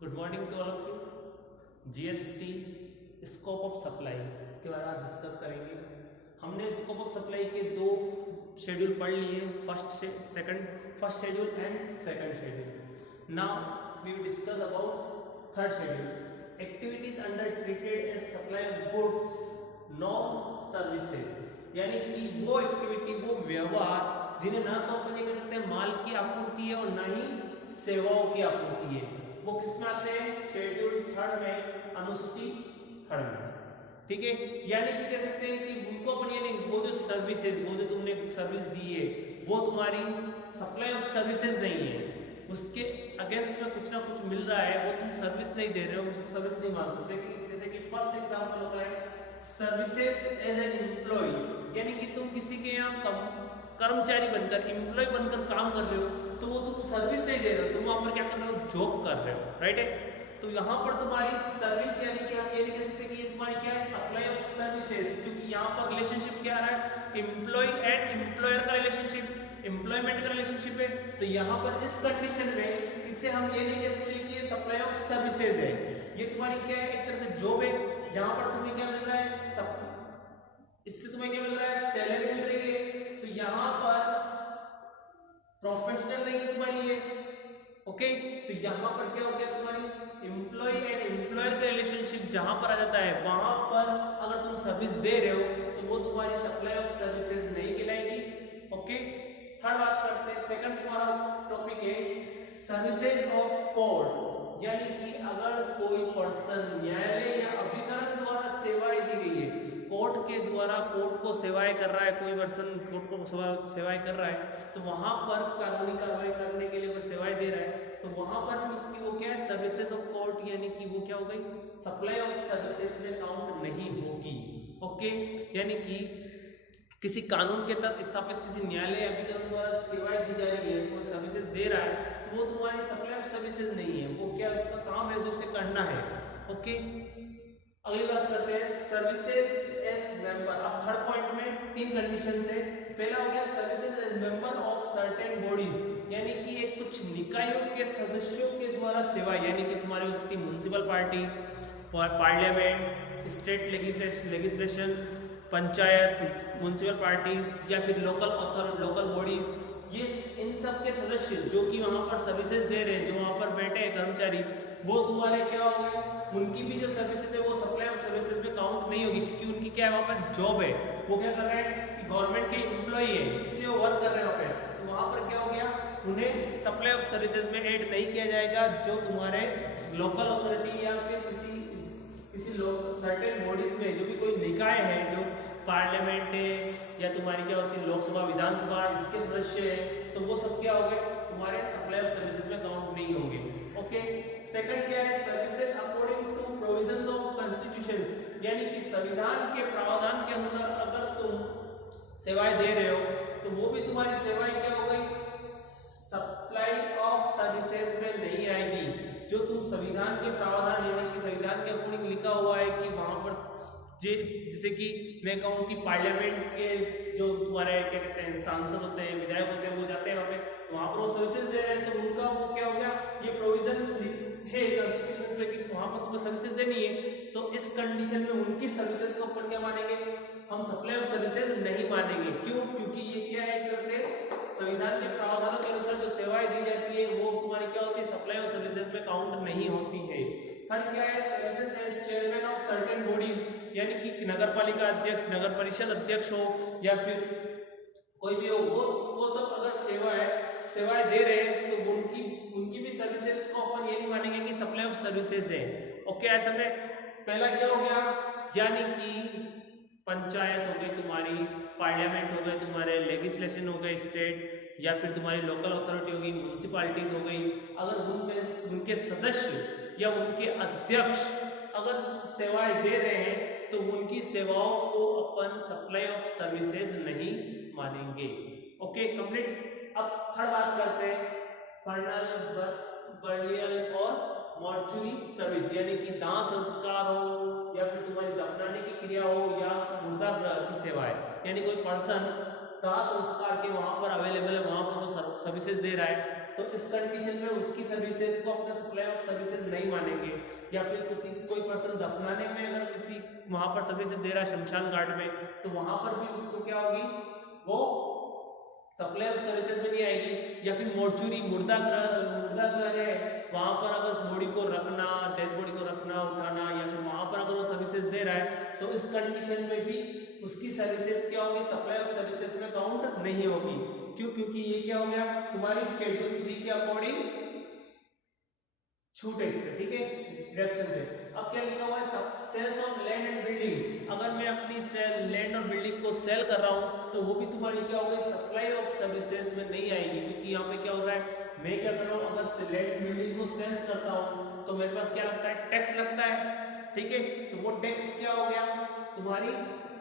Good morning to all of you. GST scope of supply के बारे में आज डिस्कस करेंगे। हमने स्कोप ऑफ सप्लाई के दो शेड्यूल पढ़ लिए, first schedule and second schedule. Now we will discuss about third schedule, activities under treated as supply of goods non services, यानी कि वो एक्टिविटी, वो व्यवहार जिन्हें ना तो अपन ये कह सकते हैं माल की आपूर्ति है और ना ही सेवाओं की आपूर्ति है, वो किसमें आते हैं? शेड्यूल थर्ड में, अनुसूची थर्ड में। ठीक है, यानी कि कह सकते हैं कि उनको अपन ये नहीं, वो जो सर्विसेज, वो जो तुमने सर्विस दी है वो तुम्हारी सप्लाई ऑफ सर्विसेज नहीं है, उसके अगेंस्ट में कुछ ना कुछ मिल रहा है, वो तुम सर्विस नहीं दे रहे हो, उसको सर्विस नहीं मान सकते। जैसे कि फर्स्ट एग्जांपल होता है सर्विसेज एज एन एम्प्लॉय, यानी कि तुम किसी के यहाँ कर्मचारी बनकर, एम्प्लॉय बनकर काम कर रहे हो, तो वो तुम सर्विस नहीं दे रहे हो, तुम वहां पर क्या कर रहे हो? जॉब कर रहे हो, राइट है। तो यहाँ पर तुम्हारी सर्विस, यानी कि हम ये नहीं कह सकते कि ये तुम्हारी क्या है? सप्लाई ऑफ सर्विसेज, क्योंकि यहाँ पर रिलेशनशिप क्या आ रहा है? एम्प्लॉय एंड एम्प्लॉयर का रिलेशनशिप, एम्प्लॉयमेंट का रिलेशनशिप है। तो यहाँ पर इस कंडीशन में इससे हम ये नहीं कह सकते कि ये सप्लाई ऑफ सर्विसेज है, ये तुम्हारी क्या है? एक तरह से जॉब है। यहाँ पर तुम्हें क्या मिल रहा है? इससे तुम्हें क्या मिल रहा है? सैलरी मिल रही है। तो यहाँ पर प्रोफेशनल नहीं है तुम्हारी ये, ओके। तो यहाँ पर क्या हो गया? तुम्हारी एम्प्लॉय एंड एम्प्लॉयर का रिलेशनशिप जहां पर आ जाता है, वहां पर अगर तुम सर्विस दे रहे हो तो वो तुम्हारी सप्लाई ऑफ सर्विसेज नहीं कहलाएगी, ओके। थर्ड बात करते हैं, सेकंड तुम्हारा टॉपिक है सर्विसेज ऑफ कोर्ट, यानी कि अगर कोई पर्सन न्यायालय या अभिकरण द्वारा सेवाएं दी गई है, कोर्ट के द्वारा कोर्ट को सेवाएं कर रहा है, कोई पर्सन कोर्ट को सेवाएं कर रहा है, तो वहां पर कानूनी कार्रवाई करने के लिए वो सेवाएं दे रहा है, तो वहां पर उसकी वो क्या है? सर्विसेज ऑफ कोर्ट, यानी कि वो क्या हो गई? सप्लाई ऑफ सर्विसेज में काउंट नहीं होगी, ओके। यानी कि किसी कानून के तहत स्थापित किसी न्यायालय या अभिकरण द्वारा सेवाएं दी जा रही है, कोई सर्विसेज दे रहा है, तो वो तुम्हारी सप्लाई ऑफ सर्विसेज नहीं है, वो क्या उसका काम है जो उसे करना है, ओके। अगली बात करते हैं सर्विसेज एज मेंबर। अब थर्ड पॉइंट में तीन कंडीशन है। पहला हो गया services as member of certain bodies, यानी कि एक कुछ निकायों के सदस्यों के द्वारा सेवा, यानी कि तुम्हारी हो सकती municipal party, parliament, state legislation, panchayat, municipal party या फिर लोकल बॉडीज, ये इन सब के सदस्य जो कि वहां पर सर्विसेज दे रहे हैं, जो वहां पर बैठे हैं कर्मचारी, वो तुम्हारे क्या हो गए? उनकी भी जो सर्विसेज है वो सप्लाई ऑफ सर्विसेज में काउंट नहीं होगी, क्योंकि उनकी क्या है? वहां पर जॉब है, वो क्या कर रहे हैं कि गवर्नमेंट के एम्प्लॉय है, इसलिए वो वर्क कर रहे हैं वहां पे, तो वहां पर क्या हो गया? उन्हें सप्लाई ऑफ सर्विसेज में ऐड नहीं किया जाएगा। जो तुम्हारे लोकल अथॉरिटी या फिर किसी सर्टेन बॉडीज में जो भी कोई निकाय है, जो पार्लियामेंट है या तुम्हारी क्या होती है लोकसभा, विधानसभा, इसके सदस्य है, तो वो सब क्या हो गए? तुम्हारे सप्लाई ऑफ सर्विसेज में काउंट नहीं होंगे, ओके। सेकंड क्या है? Services according to provisions of constitution, यानी कि संविधान के प्रावधान के अनुसार अगर तुम सेवाएं दे रहे हो तो वो भी तुम्हारी सेवाएं क्या हो गई? सप्लाई ऑफ सर्विसेज में नहीं आएगी। जो तुम संविधान के प्रावधान, यानी कि संविधान के अकॉर्डिंग लिखा हुआ है कि वहां पर जैसे कि मैं कहूँ कि पार्लियामेंट के जो तुम्हारे क्या कहते हैं सांसद होते हैं, विधायक होते हैं, वो जाते हैं वहां पे, वहां पर वो सर्विसेज दे रहे हैं, तो उनका वो क्या हो गया? ये प्रोविजंस है कॉन्स्टिट्यूशन में कि वहां पर तुमको सर्विसेज देनी है, तो इस कंडीशन में उनकी सर्विसेज को अपन क्या मानेंगे? हम सप्लाई ऑफ सर्विसेज नहीं मानेंगे। क्यों? क्योंकि ये क्या है? एक तरह से संविधान के प्रावधानों के अनुसार जो सेवाएं दी जाती है वो तुम्हारी क्या होती है? सप्लाई ऑफ सर्विसेज में काउंट नहीं होती है। थर्ड क्या है? Services as chairman of certain bodies, यानी कि नगर पालिका अध्यक्ष, नगर परिषद अध्यक्ष हो या फिर कोई भी हो, वो सब अगर सेवाएं दे रहे हैं तो उनकी भी सर्विसेज को अपन ये नहीं मानेंगे कि सप्लाई ऑफ सर्विसेज है, ओके। ऐसा में पहला क्या हो गया? यानी कि पंचायत हो गई तुम्हारी, पार्लियामेंट हो गए तुम्हारे, लेजिस्लेशन हो गए स्टेट, या फिर तुम्हारी लोकल अथॉरिटी हो गई, म्युनिसिपैलिटीज हो गई, अगर उनमें उनके सदस्य या उनके अध्यक्ष अगर सेवाएं दे रहे हैं तो उनकी सेवाओं को अपन सप्लाई ऑफ सर्विसेज नहीं मानेंगे, ओके, कंप्लीट। अब थर्ड बात करते हैं फर्नल, बर्नियल और मॉर्चुरी सर्विस, यानी कि दाह संस्कार हो या फिर तुम्हारी दफनाने की क्रिया हो या मुर्दा ग्रह की सेवाएं, यानी कोई पर्सन दाह संस्कार के वहां पर अवेलेबल है, वहां पर वो सर्विसेज दे रहा है, तो इस कंडीशन में उसकी सर्विसेज को अपना सप्लाई ऑफ सर्विसेज नहीं मानेंगे। या फिर किसी कोई पर्सन दफनाने में अगर किसी वहां पर सर्विसेज दे रहा है शमशान घाट में, तो वहां पर भी उसको क्या होगी, वो सप्लाई ऑफ सर्विसेज में नहीं आएगी। या फिर मोर्चुरी मुर्दा घर है, वहां पर अगर बॉडी को रखना, डेड बॉडी को रखना उठाना, या फिर वहां पर अगर वो सर्विसेज दे रहा है, तो इस कंडीशन में भी उसकी सर्विसेज क्या होगी, सप्लाई ऑफ सर्विसेज में काउंट नहीं होगी। क्यों? क्योंकि ये क्या हो गया, तुम्हारी शेड्यूल 3 के अकॉर्डिंग छूट है इससे, ठीक है, डिडक्शन से। अब क्या लिखा हुआ है, sales of land and building, अगर मैं अपनी लैंड और बिल्डिंग को सेल कर रहा हूं तो वो भी तुम्हारी क्या होगी, सप्लाई ऑफ सर्विसेज में नहीं आएगी। क्योंकि यहाँ पे क्या हो रहा है, मैं क्या कर रहा हूँ, अगर लैंड बिल्डिंग को सेल्स करता हूँ तो मेरे पास क्या लगता है, टैक्स लगता है, ठीक है। तो वो टैक्स क्या हो गया तुम्हारी,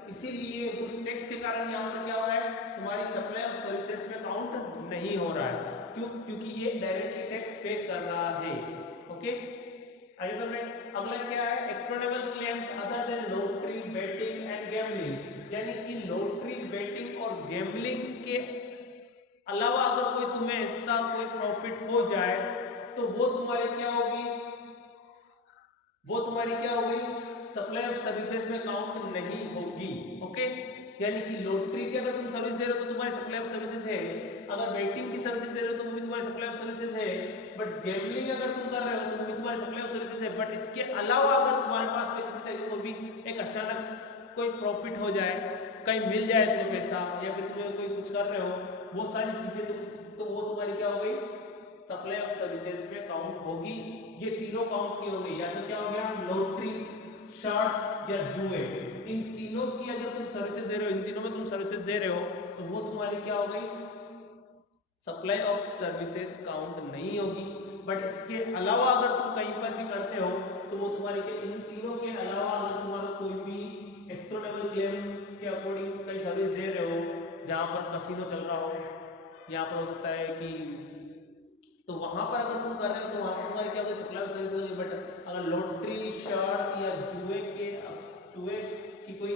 इसीलिए उस टैक्स के कारण यहाँ पर क्या हो रहा है, तुम्हारी सप्लाई ऑफ सर्विसेज में काउंट नहीं हो रहा है। क्यों? क्योंकि ये डायरेक्टली टैक्स पे कर रहा है। ओके, आगे समझ। अगला क्या है, actionable claims other than lottery, betting and gambling, यानी कि लॉटरी, बेटिंग और गैम्बलिंग के अलावा अगर कोई तुम्हें ऐसा कोई प्रॉफिट हो जाए तो वो तुम्हारी क्या होगी, सप्लाई ऑफ सर्विसेज में काउंट नहीं होगी। ओके, यानी कि लॉटरी की अगर तुम सर्विस दे रहे हो तो तुम्हारी सप्लाई ऑफ सर्विसेज है, अगर बेटिंग की सर्विसेज दे रहे हो तो वो भी तुम्हारी सप्लाई ऑफ सर्विसेज है, बट गैम्बलिंग अगर तुम कर रहे हो तो वो भी तुम्हारी सप्लाई ऑफ सर्विसेज है। बट इसके अलावा अगर तुम्हारे पास में किसी टाइप को भी एक अचानक कोई प्रॉफिट हो जाए, कहीं मिल जाए तुम्हें पैसा, या फिर तुम्हें कोई कुछ कर रहे हो, वो सारी चीजें तो वो तुम्हारी क्या हो गई, सप्लाई ऑफ सर्विसेज में काउंट होगी। ये तीनों काउंट नहीं होंगे, या तो क्या हो गया, लॉटरी, शॉर्ट या जुए, इन तीनों की अगर तुम सर्विसेज दे रहे हो, इन तीनों में तुम सर्विसेज दे रहे हो तो वो तुम्हारी क्या हो गई, सप्लाई ऑफ सर्विसेज काउंट नहीं होगी। बट इसके अलावा अगर तुम कहीं पर भी करते हो तो वो तुम्हारी के इन तीनों के अलावा अगर तुम्हारा कोई भी एक्टोनेबल क्लेम के अकॉर्डिंग कहीं सर्विस दे रहे हो, जहां पर कसिनो चल रहा हो, यहाँ पर हो सकता है कि, तो वहां पर अगर तुम कर रहे हो तो वहां पर तुम्हारी क्या होगी, सप्लाई ऑफ सर्विसेज होगी। बट अगर लॉटरी, शॉर्ट या जुए की कोई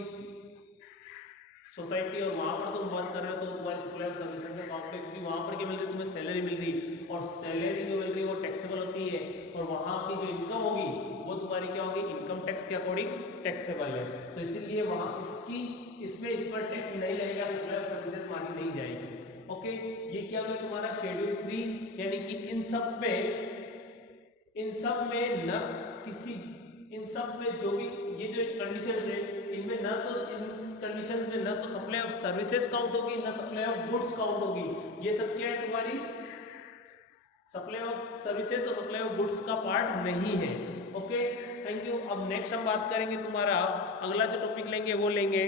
सोसाइटी और वहां पर तुम वर्क कर रहे हो तो तुम्हारी सप्लाई ऑफ सर्विसेज में काउंट है। क्योंकि वहां पर क्या मिल रही है, तुम्हें सैलरी मिल रही, और सैलरी जो मिल रही है वो टैक्सेबल होती है, और वहां की जो इनकम होगी वो तुम्हारी क्या होगी, इनकम टैक्स के अकॉर्डिंग टैक्सेबल है। तो इसीलिए वहां इस पर टैक्स नहीं लगेगा, सप्लाई ऑफ सर्विसेज मानी नहीं जाएगी। ओके, ये क्या हो गया तुम्हारा शेड्यूल 3, यानी कि इन सब में जो भी ये जो कंडीशंस है, इनमें न तो इन कंडीशंस में न तो सप्लाई ऑफ सर्विसेज काउंट होगी, न सप्लाई ऑफ गुड्स काउंट होगी। ये सब क्या है, तुम्हारी सप्लाई ऑफ सर्विसेज और सप्लाई ऑफ गुड्स का पार्ट नहीं है। Okay, thank you. अब नेक्स्ट हम बात करेंगे, तुम्हारा अगला जो टॉपिक लेंगे वो लेंगे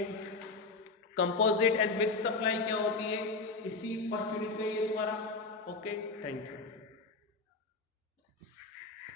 कंपोजिट एंड मिक्स सप्लाई क्या होती है, इसी फर्स्ट यूनिट का ये तुम्हारा। Okay, thank you.